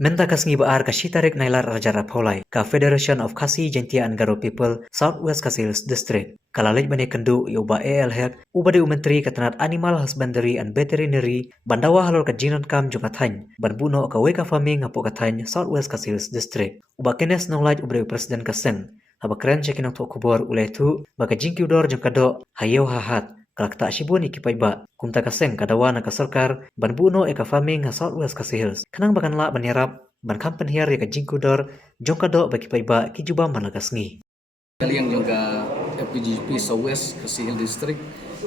Menta kasngi baar ka Shitarik Nailar Raja Rapolai ka Federation of Khasi Jentia and Garo People Southwest Khasi Hills District. Kalalik bane kendu yoba ALHEC ubade umentri katanat Animal Husbandry and Veterinary bandawa halor ka jinon kam jumatany banbuno ka weka farming hapo katany Southwest Khasi Hills District. Uba kenes nolaj ubade presiden kaseng. Haba keren cekinang to kubor ulai tu baka jingkiudor jengkado hayo hahat. Kalak tak shibun ikipaiba kumta kaseng kadawa na kasorkar banbuno eka farming ha Southwest Khasi Hills kanang bakan la banyarap ban kampen hiar ya jingkudor jongkado baki paiba kijuba managasngi kalian juga FPGP Southwest Khasi Hills District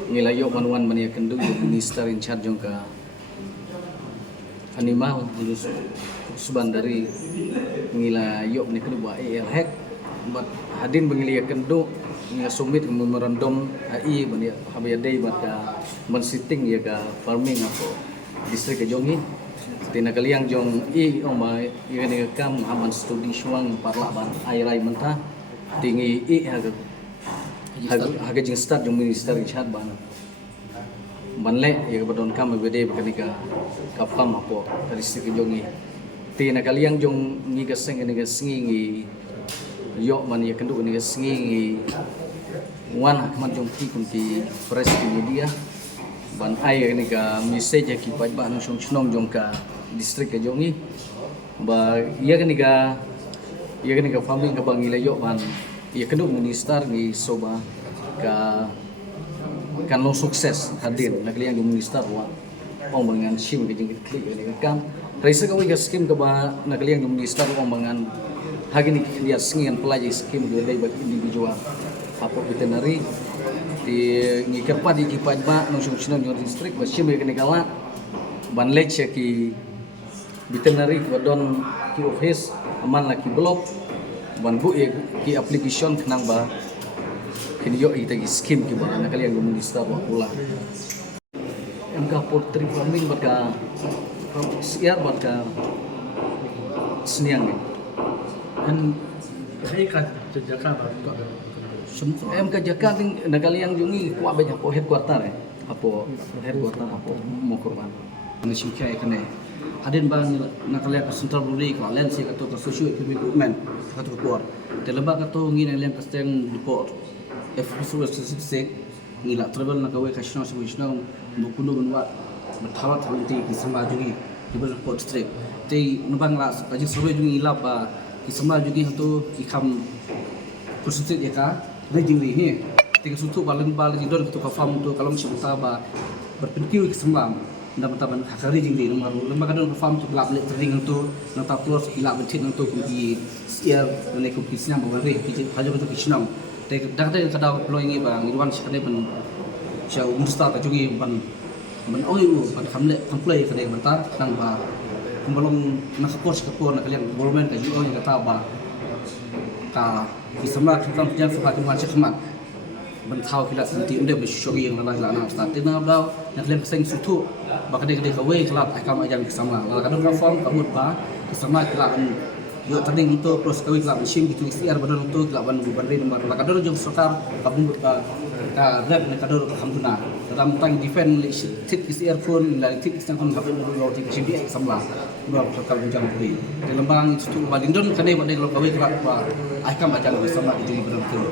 ngilayo manuan mania kendu minister in charge juga animal subandari ngilayo ni kendu ba ALHEC bat hadin bengilia kendu sumit memorandum AI mania habayadai bata mensiting ya ga farming apa distrik ke jongi tina kaliang jong oma ni kam aman studi suang parla ban airai mentah tinggi haga jing start jong minister chat ban banle ya badon kam bede bakanika kapam apa distrik ke jongi tina kaliang jong ni gaseng ni gasengi yo man ya kendu ni gasengi wan man jong ki press media ban ai ni ka message ki pa ba no song jong ka district ke jongi ba iya ni ka farming ka bangila yo ban iya kendu minister ni soba ka kan lo sukses hadir nakliang jong minister wa ong bangan sim ke jing klik ni kam raisa ka wi ka skim ka ba nakliang jong minister ong bangan hagini dia singin pelajar skim dari bagi individual apa veterinary di ngikerpa di kipat ba no sung district ba sim ke negala ban lech ki veterinary wadon ki office aman laki blok ban bu ki application kenang ba kini yo ita ki skim ki ba nakali yang minister wa pula engka poultry farming baka siar baka seniang kan saya kat Jakarta em ka jaka ting nakali yang jungi kuat banyak po headquarter apa headquarter apa mo korban ni simkai kene hadin bang nakali ka central body ka len si ka to social economic development ka to kuat teleba ka to ngi len ka steng report FSO statistic ngila travel na kawe ka shno shno bukuno bunwa bethawa thanti ki sama jungi di report district te nubang la ka ji survey jungi la ba ki sama jungi hatu ki kham persentage ya ka rejing ni tiga sutu balen bal jidor to ka farm to kalong simta ba berpikir ki sama ndam taban hakari jing ni nomor lembaga don farm to lab le training to na ta plus ila betit to ki siar ne ko ki sinam ba re ki hajo to ki sinam te dak te ka daw lo ngi ba ngi wan sikane ban siau musta ka jungi ban oi ban khamle kamplay ka de mata tang ba kumbalong nakapos ka po na kaliang government ka yo nga ta ba ka kisama kita punya sebagai macam semat bentau kita nanti udah bersyukur yang lain lain start tina blau nak lem seng sutu baka de kawe kelab akam ajan kisama la kadon reform kabut ba kisama kelab yo tanding untuk pros kawe kelab sim gitu istiar badon untuk kelab ban bandri nomor la kadon jong serta kabun ka rep ne kadon alhamdulillah dalam tang defend tit istiar pun la tit istang kon kabun lo tit sim dia samla bro ka bujang pui de lembang itu badindon kane badai lo kawe kelab ba akam ajan kisama itu benar betul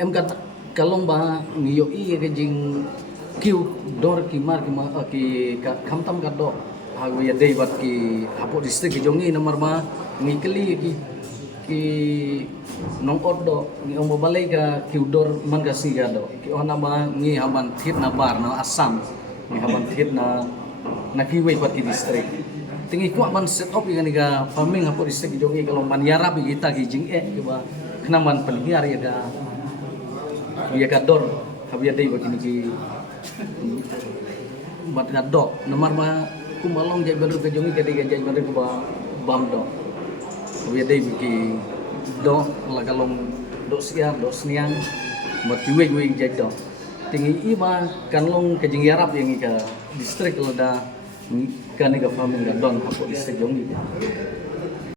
em kata kalong ba ngiyo i ke jing kiu dor ki mar ki khamtam ka do hawi ya dei bat ki hapo district ki jongi nomor ma ngikeli ki nong ordo ngi om balai ka kiu dor mangasi ga do ki ona ma ngi haman thit na bar na asam ngi haman thit na ki wei bat ki district tingi ku man set up ni ga farming hapo district ki jongi kalong man yarab kita ki jing ki ba kenaman penhiar ya ga ya kador habia dei begini ki mat kadok nomor ma kumalong jai baru ke jongi ke jai baru ke bam do habia dei biki do la kalong do siar do sniang mat kiwe jai do tingi i ma kanlong ke jing yarap yang ke distrik lada kan ga farming ga don hapo distrik jongi